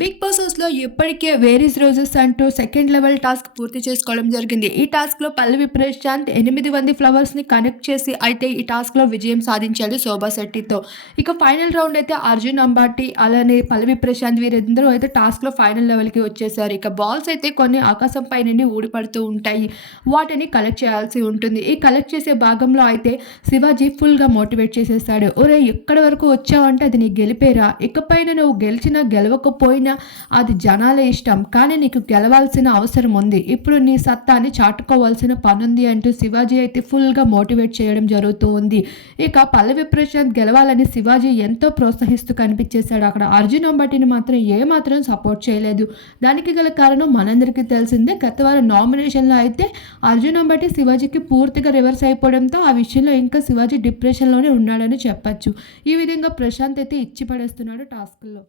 Big boss హౌస్లో ఇప్పటికే వేరీస్ రోజెస్ అంటూ సెకండ్ లెవెల్ టాస్క్ పూర్తి చేసుకోవడం జరిగింది. ఈ టాస్క్లో పల్లవి ప్రశాంత్ ఎనిమిది మంది ఫ్లవర్స్ని కనెక్ట్ చేసి అయితే ఈ టాస్క్లో విజయం సాధించాడు శోభా శెట్టితో. ఇక ఫైనల్ రౌండ్ అయితే అర్జున్ అంబాటి అలానే పల్లవి ప్రశాంత్ వీరిద్దరూ అయితే టాస్క్లో ఫైనల్ లెవెల్కి వచ్చేసారు. ఇక బాల్స్ అయితే కొన్ని ఆకాశం పైన ఊడిపడుతూ ఉంటాయి. వాటిని కలెక్ట్ చేయాల్సి ఉంటుంది. ఈ కలెక్ట్ చేసే భాగంలో అయితే శివాజీ ఫుల్గా మోటివేట్ చేసేస్తాడు. ఒరే ఎక్కడి వరకు వచ్చావంటే అది నీ గెలిపేరా. ఇకపైన నువ్వు గెలిచినా గెలవకపోయినా అది జనాల ఇష్టం. కానీ నీకు గెలవాల్సిన అవసరం ఉంది. ఇప్పుడు నీ సత్తాని చాటుకోవాల్సిన పనుంది అంటూ శివాజీ అయితే ఫుల్గా మోటివేట్ చేయడం జరుగుతూ ఉంది ఇక పల్లవి ప్రశాంత్ గెలవాలని శివాజీ ఎంతో ప్రోత్సహిస్తూ కనిపించేశాడు. అక్కడ అర్జున్ అంబటిని మాత్రం ఏమాత్రం సపోర్ట్ చేయలేదు. దానికి గల కారణం మనందరికీ తెలిసిందే గత వారం నామినేషన్లో అయితే అర్జున్ అంబటి శివాజీకి పూర్తిగా రివర్స్ అయిపోవడంతో ఆ విషయంలో ఇంకా శివాజీ డిప్రెషన్లోనే ఉన్నాడని చెప్పచ్చు. ఈ విధంగా ప్రశాంత్ అయితే ఇచ్చి పడేస్తున్నాడు టాస్క్లో.